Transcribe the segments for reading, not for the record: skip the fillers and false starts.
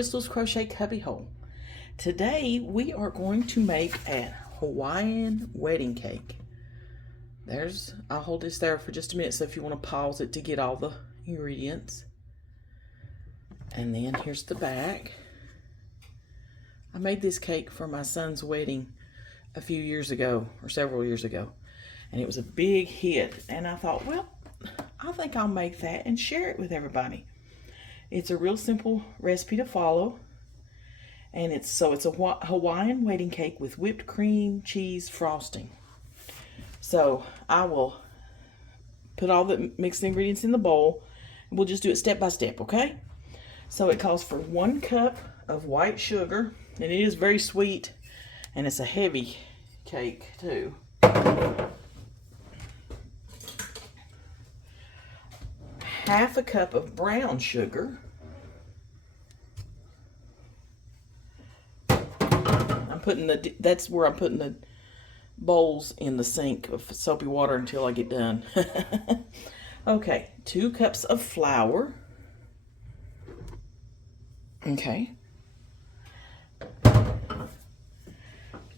Crystal's Crochet Cubbyhole. Today we are going to make a Hawaiian wedding cake. I'll hold this there for just a minute so if you want to pause it to get all the ingredients. And then here's the back. I made this cake for my son's wedding a few years ago, or several years ago. And it was a big hit. And I thought, well, I think I'll make that and share it with everybody. It's a real simple recipe to follow. And it's a Hawaiian wedding cake with whipped cream, cheese, frosting. So I will put all the mixed ingredients in the bowl. We'll just do it step by step, okay? So it calls for 1 cup of white sugar. And it is very sweet. And it's a heavy cake too. Half a cup of brown sugar. That's where I'm putting the bowls in the sink of soapy water until I get done. Okay, 2 cups of flour. Okay.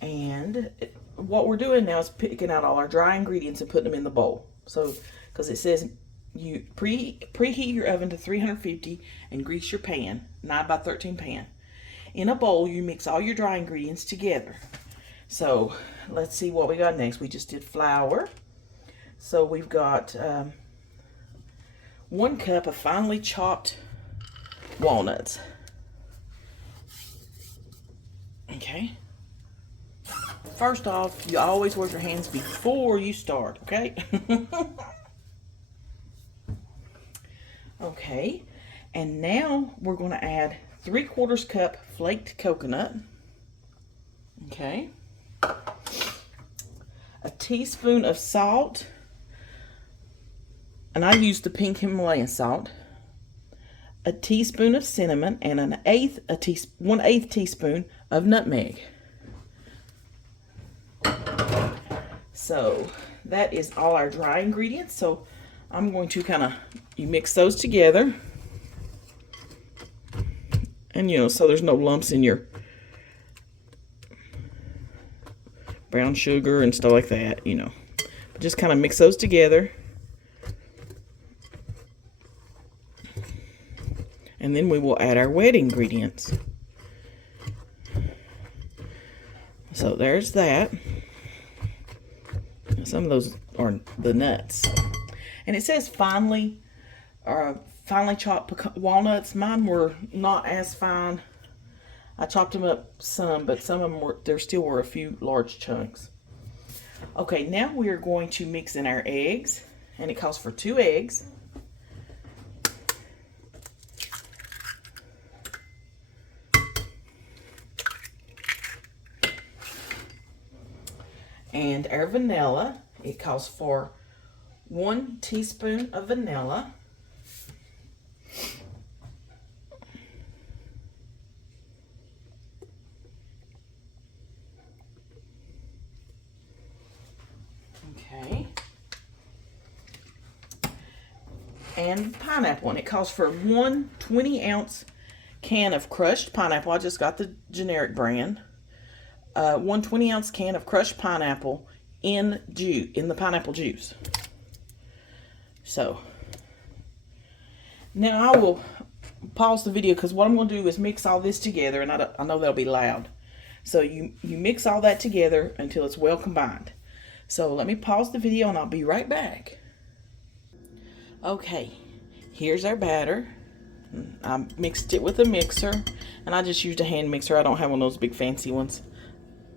And what we're doing now is picking out all our dry ingredients and putting them in the bowl. So, because it says you preheat your oven to 350 and grease your pan, 9x13 pan. In a bowl, you mix all your dry ingredients together. So let's see what we got next. We just did flour. So we've got 1 cup of finely chopped walnuts. Okay. First off, you always wash your hands before you start, okay? Okay, and now we're going to add 3/4 cup flaked coconut. Okay. A teaspoon of salt. And I used the pink Himalayan salt. A teaspoon of cinnamon and 1/8 teaspoon of nutmeg. So that is all our dry ingredients. So I'm going to you mix those together. And so there's no lumps in your brown sugar and stuff like that, But just kind of mix those together. And then we will add our wet ingredients. So there's that. Some of those are the nuts. And it says finely chopped walnuts. Mine were not as fine. I chopped them up some, but some of them there still were a few large chunks. Okay, now we are going to mix in our eggs, and it calls for 2 eggs. And our vanilla, it calls for 1 teaspoon of vanilla. Okay. And pineapple, and it calls for 1 20-ounce can of crushed pineapple. I just got the generic brand. 1 20-ounce can of crushed pineapple in the pineapple juice. So now I will pause the video because what I'm going to do is mix all this together, and I know that'll be loud. So you mix all that together until it's well combined. So let me pause the video and I'll be right back. Okay, here's our batter. I mixed it with a mixer, and I just used a hand mixer. I don't have one of those big fancy ones.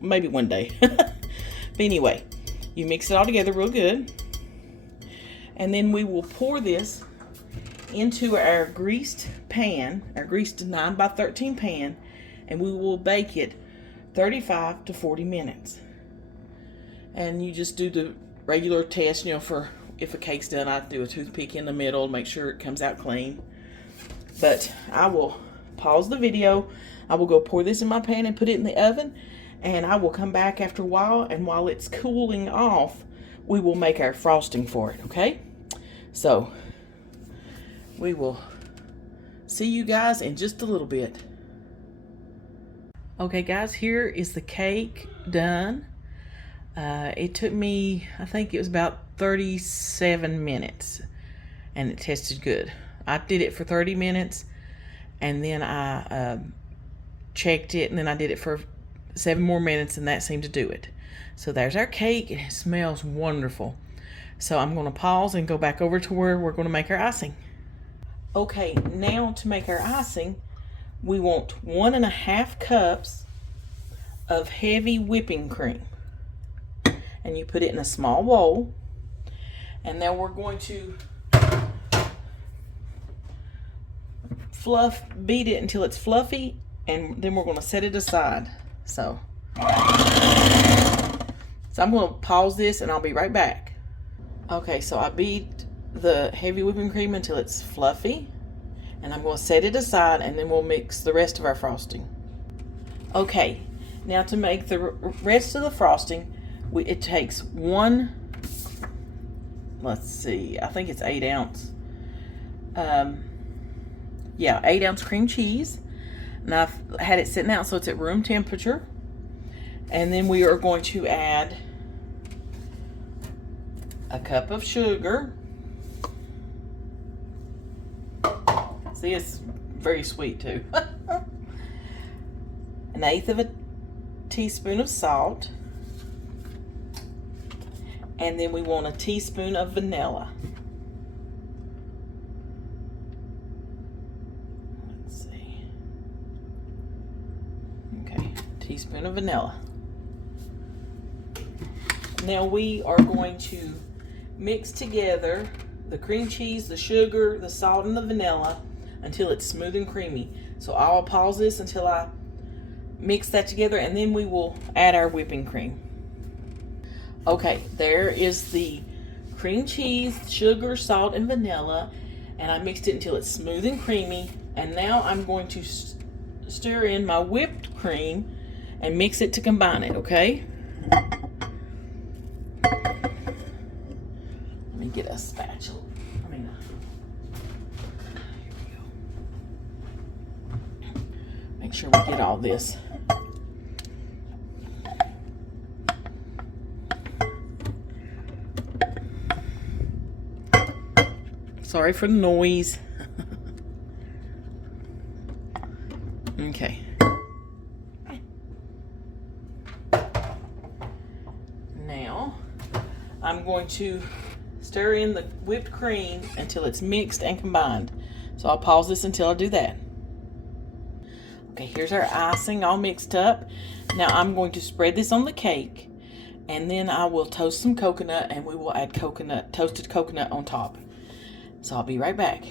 Maybe one day. But anyway, you mix it all together real good. And then we will pour this into our greased pan, our greased 9x13 pan, and we will bake it 35 to 40 minutes. And you just do the regular test, for if a cake's done, I do a toothpick in the middle to make sure it comes out clean. But I will pause the video. I will go pour this in my pan and put it in the oven. And I will come back after a while, and while it's cooling off, we will make our frosting for it, okay? So we will see you guys in just a little bit. Okay guys, here is the cake done. It took me, I think it was about 37 minutes, and it tasted good. I did it for 30 minutes, and then I checked it, and then I did it for 7 more minutes, and that seemed to do it. So there's our cake, and it smells wonderful. So I'm going to pause and go back over to where we're going to make our icing. Okay, now to make our icing, we want 1.5 cups of heavy whipping cream. And you put it in a small bowl. And now we're going to beat it until it's fluffy, and then we're going to set it aside. So I'm going to pause this and I'll be right back. Okay, so I beat the heavy whipping cream until it's fluffy, and I'm going to set it aside, and then we'll mix the rest of our frosting. Okay, now to make the rest of the frosting, it takes let's see, I think it's 8 ounce. 8 ounce cream cheese. And I've had it sitting out so it's at room temperature. And then we are going to add a cup of sugar. See, it's very sweet too. 1/8 of a teaspoon of salt. And then we want a teaspoon of vanilla. Let's see. Okay, teaspoon of vanilla. Now we are going to mix together the cream cheese, the sugar, the salt, and the vanilla until it's smooth and creamy. So I'll pause this until I mix that together, and then we will add our whipping cream. Okay, there is the cream cheese, sugar, salt, and vanilla, and I mixed it until it's smooth and creamy. And now I'm going to stir in my whipped cream and mix it to combine it, okay? Let me get a spatula. Here we go. Make sure we get all this. Sorry for the noise. Okay. Now, I'm going to stir in the whipped cream until it's mixed and combined. So I'll pause this until I do that. Okay, here's our icing all mixed up. Now I'm going to spread this on the cake, and then I will toast some coconut, and we will add toasted coconut on top. So I'll be right back.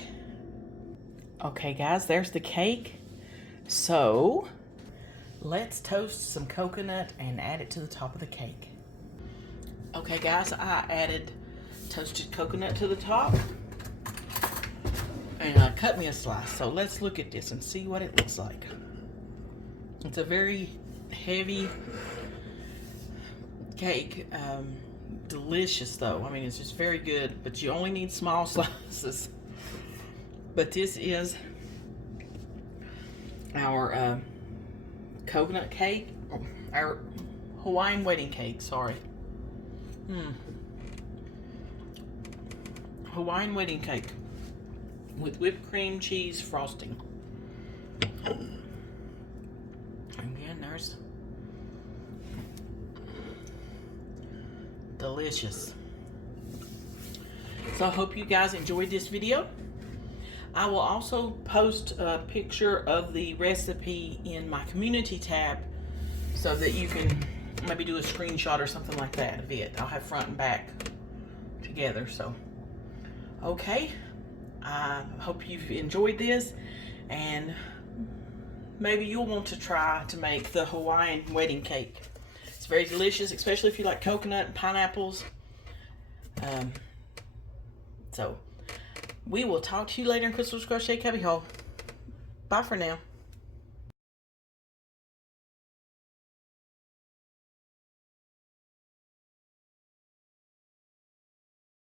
Okay guys, there's the cake. So let's toast some coconut and add it to the top of the cake. Okay guys, I added toasted coconut to the top, and I cut me a slice. So let's look at this and see what it looks like. It's a very heavy cake. Delicious though. I mean, it's just very good, but you only need small slices. But this is our coconut cake, our Hawaiian wedding cake, sorry. Hawaiian wedding cake with whipped cream cheese frosting. Again, there's delicious. So I hope you guys enjoyed this video. I will also post a picture of the recipe in my community tab so that you can maybe do a screenshot or something like that of it. I'll have front and back together. So okay, I hope you've enjoyed this, and maybe you'll want to try to make the Hawaiian wedding cake. It's very delicious, especially if you like coconut and pineapples. So we will talk to you later in Crystal's Crochet Cubby Hole. Bye for now.